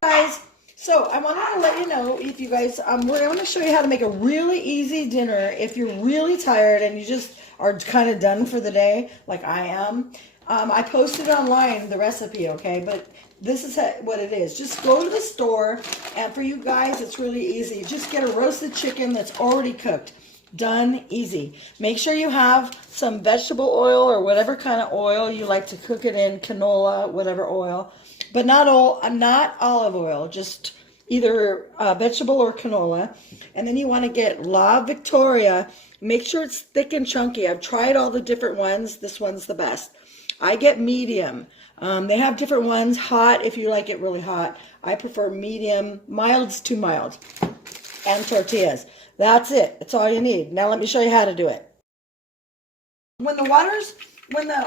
Guys, so I wanted to let you know if you guys, we're going to show you how to make a really easy dinner if you're really tired and you just are kind of done for the day, like I am. I posted online the recipe, okay, but this is what it is. Just go to the store, and for you guys, it's really easy. Just get a roasted chicken that's already cooked. Done, easy. Make sure you have some vegetable oil or whatever kind of oil you like to cook it in, canola, whatever oil. But not olive oil, just either vegetable or canola. And then you want to get La Victoria. Make sure it's thick and chunky. I've tried all the different ones. This one's the best. I get medium. They have different ones. Hot if you like it really hot. I prefer medium. Mild's too mild. And tortillas. That's it. That's all you need. Now let me show you how to do it. When the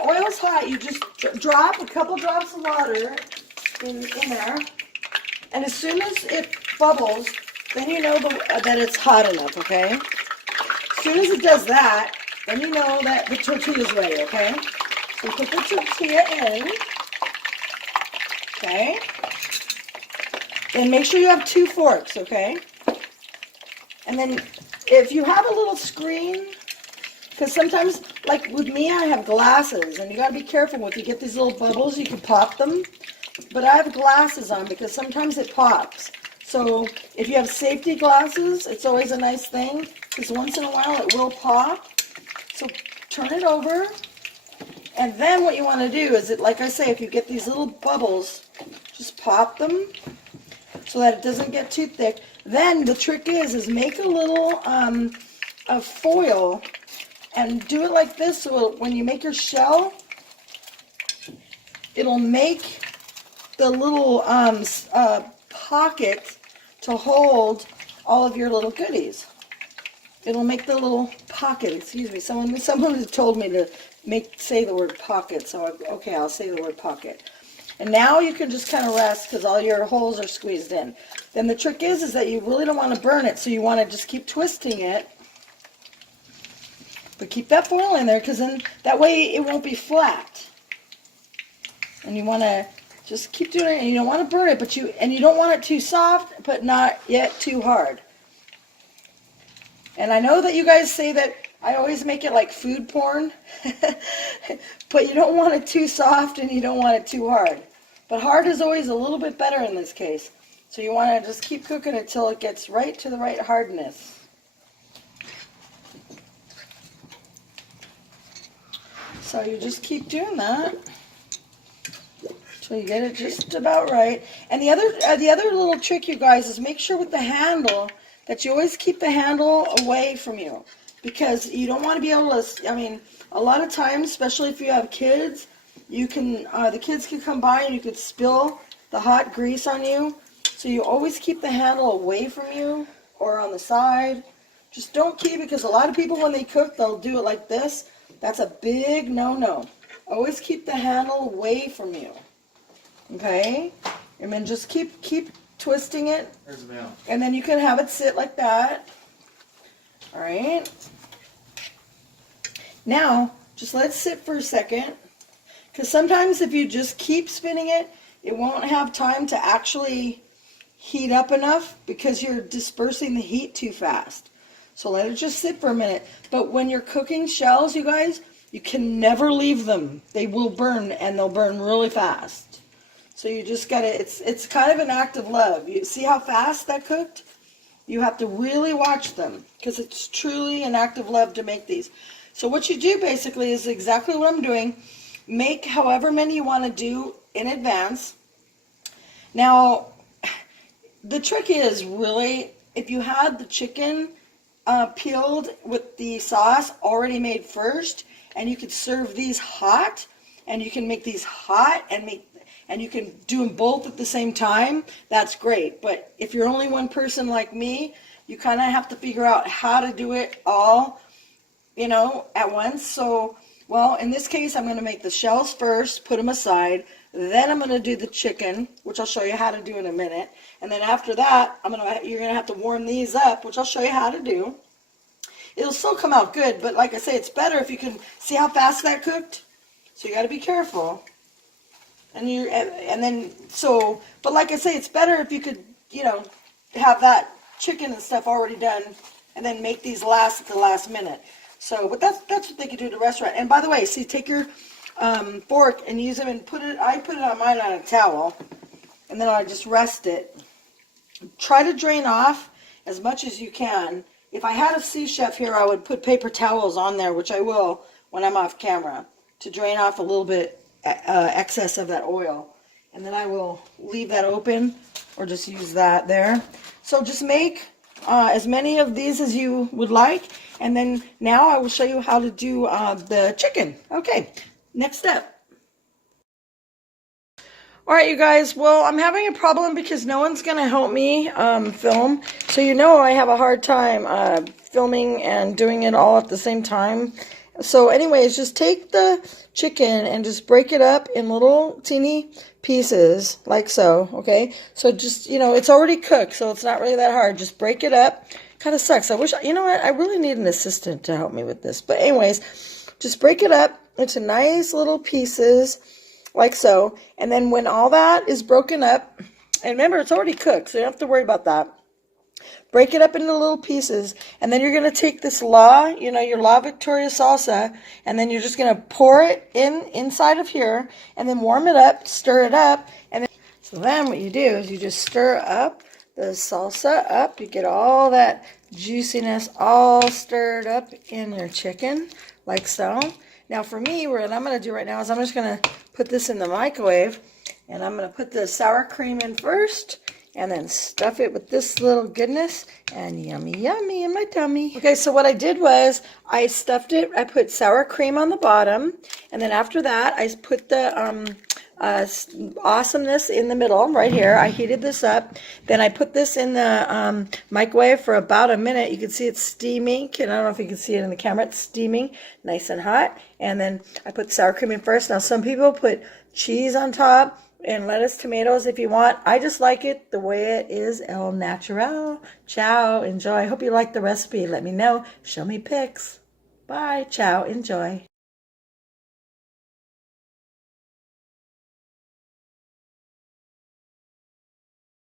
oil's hot, you just drop a couple drops of water in there, and as soon as it bubbles, then you know that it's hot enough, okay? As soon as it does that, then you know that the tortilla is ready, okay? So put the tortilla in, okay? Then make sure you have 2 forks, okay? And then if you have a little screen, because sometimes, like with me, I have glasses, and you got to be careful when you get these little bubbles, you can pop them. But I have glasses on because sometimes it pops. So if you have safety glasses, it's always a nice thing, because once in a while it will pop. So turn it over, and then what you want to do is, like I say, if you get these little bubbles, just pop them so that it doesn't get too thick. Then the trick is make a little a foil and do it like this, so when you make your shell, it'll make the little pocket to hold all of your little goodies. It'll make the little pocket. Excuse me. Someone has told me to say the word pocket, so okay, I'll say the word pocket. And now you can just kind of rest because all your holes are squeezed in. Then the trick is that you really don't want to burn it, so you want to just keep twisting it. But keep that foil in there, because then that way it won't be flat. And you want to just keep doing it, and you don't want to burn it, but you don't want it too soft, but not yet too hard. And I know that you guys say that I always make it like food porn, but you don't want it too soft and you don't want it too hard. But hard is always a little bit better in this case. So you want to just keep cooking until it gets right to the right hardness. So you just keep doing that. So you get it just about right. And the other little trick, you guys, is make sure with the handle that you always keep the handle away from you, because you don't want to be able to, I mean, a lot of times, especially if you have kids, you can, the kids can come by and you could spill the hot grease on you. So you always keep the handle away from you or on the side. Just don't keep it, because a lot of people when they cook, they'll do it like this. That's a big no-no. Always keep the handle away from you. Okay, and then just keep twisting it, and then you can have it sit like that. All right. Now, just let it sit for a second, because sometimes if you just keep spinning it, it won't have time to actually heat up enough because you're dispersing the heat too fast. So let it just sit for a minute. But when you're cooking shells, you guys, you can never leave them. They will burn, and they'll burn really fast. So you just gotta, it's kind of an act of love. You see how fast that cooked? You have to really watch them, because it's truly an act of love to make these. So what you do basically is exactly what I'm doing. Make however many you want to do in advance. Now, the trick is really, if you had the chicken peeled with the sauce already made first, and you could serve these hot, and you can make these hot and you can do them both at the same time, that's great. But if you're only one person like me, you kind of have to figure out how to do it all, you know, at once. So, well, in this case, I'm going to make the shells first, put them aside. Then I'm going to do the chicken, which I'll show you how to do in a minute. And then after that, you're going to have to warm these up, which I'll show you how to do. It'll still come out good, but like I say, it's better if you can see how fast that cooked. So you got to be careful. And then, so, but like I say, it's better if you could, have that chicken and stuff already done, and then make these last at the last minute. So, but that's what they could do at a restaurant. And by the way, see, take your fork and use them and I put it on mine on a towel, and then I just rest it. Try to drain off as much as you can. If I had a sous chef here, I would put paper towels on there, which I will when I'm off camera, to drain off a little bit excess of that oil. And then I will leave that open or just use that there. So just make as many of these as you would like. And then now I will show you how to do the chicken. Okay, next step. All right, you guys, well, I'm having a problem because no one's going to help me film. So I have a hard time filming and doing it all at the same time. So anyways, just take the chicken and just break it up in little teeny pieces, like so, okay? So just, it's already cooked, so it's not really that hard. Just break it up. Kind of sucks. I wish, what? I really need an assistant to help me with this. But anyways, just break it up into nice little pieces, like so. And then when all that is broken up, and remember, it's already cooked, so you don't have to worry about that. Break it up into little pieces, and then you're going to take this your Victoria Salsa, and then you're just going to pour it inside of here, and then warm it up, stir it up, and then what you do is you just stir up the salsa up. You get all that juiciness all stirred up in your chicken, like so. Now for me, what I'm going to do right now is I'm just going to put this in the microwave, and I'm going to put the sour cream in first, and then stuff it with this little goodness, and yummy, yummy in my tummy. Okay, so what I did was I stuffed it. I put sour cream on the bottom, and then after that, I put the awesomeness in the middle right here. I heated this up. Then I put this in the microwave for about a minute. You can see it's steaming. I don't know if you can see it in the camera. It's steaming, nice and hot. And then I put sour cream in first. Now some people put cheese on top and lettuce, tomatoes if you want. I just like it the way it is, el natural. Ciao, enjoy. I hope you like the recipe. Let me know. Show me pics. Bye. Ciao, enjoy.